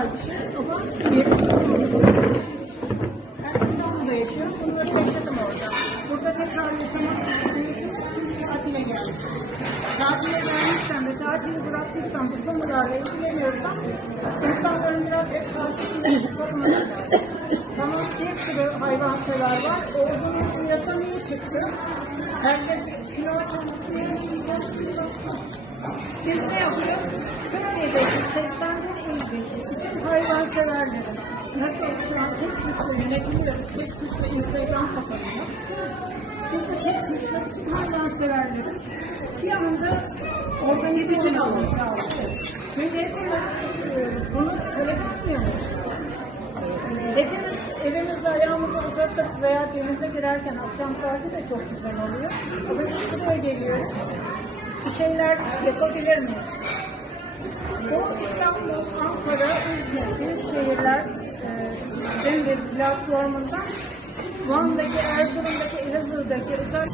güzel bir şey ama bir ben İstanbul'da yaşıyorum. Bunları yaşadım orada. Burada tekrar yaşamak. Çünkü tatile geldim. Tatile gelmişsem ve tatili bıraktıysam bu konularla ilgileniyorsam insanların biraz hep karşısında tutulması lazım. Tamam bir sürü hayvansever var. O uzun yasa niye çıktı? Herkes kilo açılması Biz ne yapıyoruz? Türkiye'deki 81 ildeki bütün hayvanseverlerin nasıl şu an tek tuşla yönetiliyoruz, tek tuşla Instagram kapanıyor. Biz de tek tuşla bütün hayvanseverlerin bir anda organize olmamız lazım. Çünkü e, bunu talep etmiyoruz. Hepimiz evimizde ayağımızı uzatıp veya denize girerken akşam saati de çok güzel oluyor. Ama biz buraya geliyoruz. Bir şeyler yapabilir miyiz? Ankara, İzmir büyük şehirler e, platformundan Van'daki, Erzurum'daki, Elazığ'daki özel